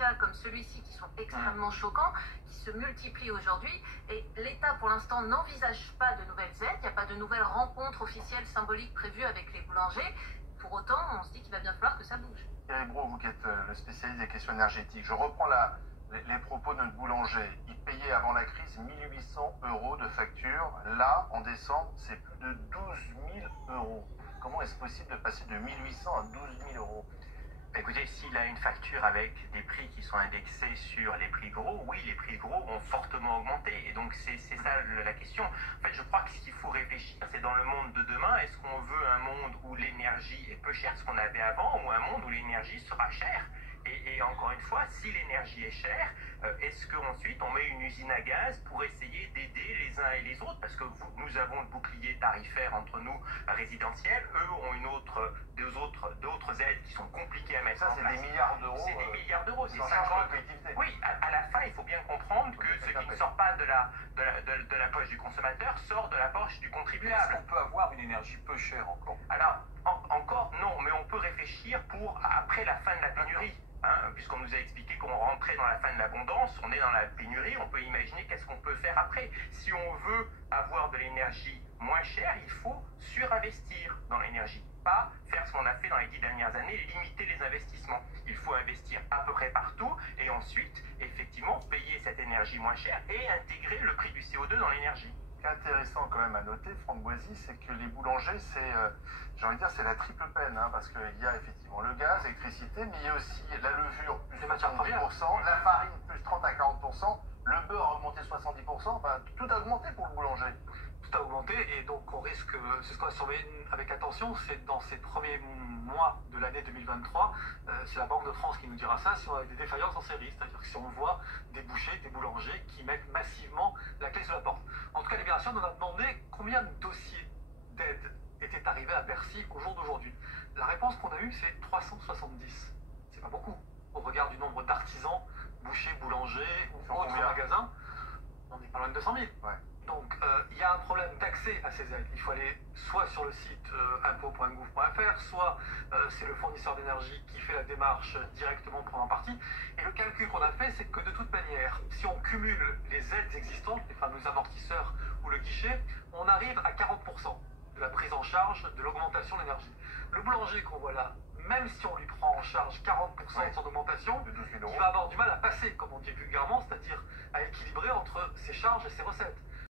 cas comme celui-ci qui sont extrêmement choquants, qui se multiplient aujourd'hui. Et l'État, pour l'instant, n'envisage pas de nouvelles aides. Il n'y a pas de nouvelles rencontres officielles symboliques prévues avec les boulangers. Pour autant, on se dit qu'il va bien falloir que ça bouge. Thierry Brault, vous qui êtes le spécialiste des questions énergétiques, je reprends les propos de notre boulanger. Il payait avant la crise 1800 € de facture. Là, en décembre, c'est plus de 12 000 €. Comment est-ce possible de passer de 1800 à 12 000 €? Écoutez, s'il a une facture avec des prix qui sont indexés sur les prix gros, oui, les prix gros ont fortement augmenté. Et donc, c'est ça la question. En fait, je crois que ce qu'il faut réfléchir, c'est dans le monde de demain, est-ce qu'on veut un monde où l'énergie est peu chère, ce qu'on avait avant, ou un monde où l'énergie sera chère? Et encore une fois, si l'énergie est chère, est-ce qu'ensuite on met une usine à gaz pour essayer d'aider les uns et les autres? Parce que nous avons le bouclier tarifaire entre nous résidentiels, eux ont d'autres aides qui sont compliquées à mettre en place. Ça, c'est des milliards d'euros. C'est des milliards d'euros, c'est 50. Oui, à la fin, il faut bien comprendre que ce qui ne sort pas de la poche du consommateur sort de la poche du contribuable. Est-ce qu'on peut avoir une énergie peu chère encore? Alors, encore non, mais on peut réfléchir pour après la fin de la pénurie. Puisqu'on nous a expliqué qu'on rentrait dans la fin de l'abondance, on est dans la pénurie, on peut imaginer qu'est-ce qu'on peut faire après. Si on veut avoir de l'énergie moins chère, il faut surinvestir dans l'énergie. Pas faire ce qu'on a fait dans les 10 dernières années, limiter les investissements. Il faut investir à peu près partout et ensuite, effectivement, payer cette énergie moins chère et intégrer le prix du CO2 dans l'énergie. Ce qui est intéressant quand même à noter, Franck Boisy, c'est que les boulangers, j'ai envie de dire, c'est la triple peine, parce qu'il y a effectivement le gaz, l'électricité, mais il y a aussi la levure, plus 70%, la farine, plus 30 à 40%, le beurre a augmenté 70%, enfin, tout a augmenté pour le boulanger. Tout a augmenté et donc on risque, c'est ce qu'on va surveiller avec attention, c'est dans ces premiers mois de l'année 2023, c'est la Banque de France qui nous dira ça, si on a des défaillances en série, c'est-à-dire que si on voit des bouchers, des boulangers qui mettent massivement la clé sur la porte. En tout cas, Libération nous a demandé combien de dossiers d'aide étaient arrivés à Bercy au jour d'aujourd'hui. La réponse qu'on a eue, c'est 370. C'est pas beaucoup. Au regard du nombre d'artisans, bouchers, boulangers ou autres magasins, on n'est pas loin de 200 000. Ouais. Donc, il y a un problème d'accès à ces aides. Il faut aller soit sur le site impôts.gouv.fr, soit c'est le fournisseur d'énergie qui fait la démarche directement pour en partie. Et le calcul qu'on a fait, c'est que de toute manière, si on cumule les aides existantes, les fameux amortisseurs ou le guichet, on arrive à 40% de la prise en charge de l'augmentation de l'énergie. Le boulanger qu'on voit là, même si on lui prend en charge 40% de son augmentation, il va avoir du mal à passer, comme on dit vulgairement, c'est-à-dire à équilibrer entre ses charges et ses recettes.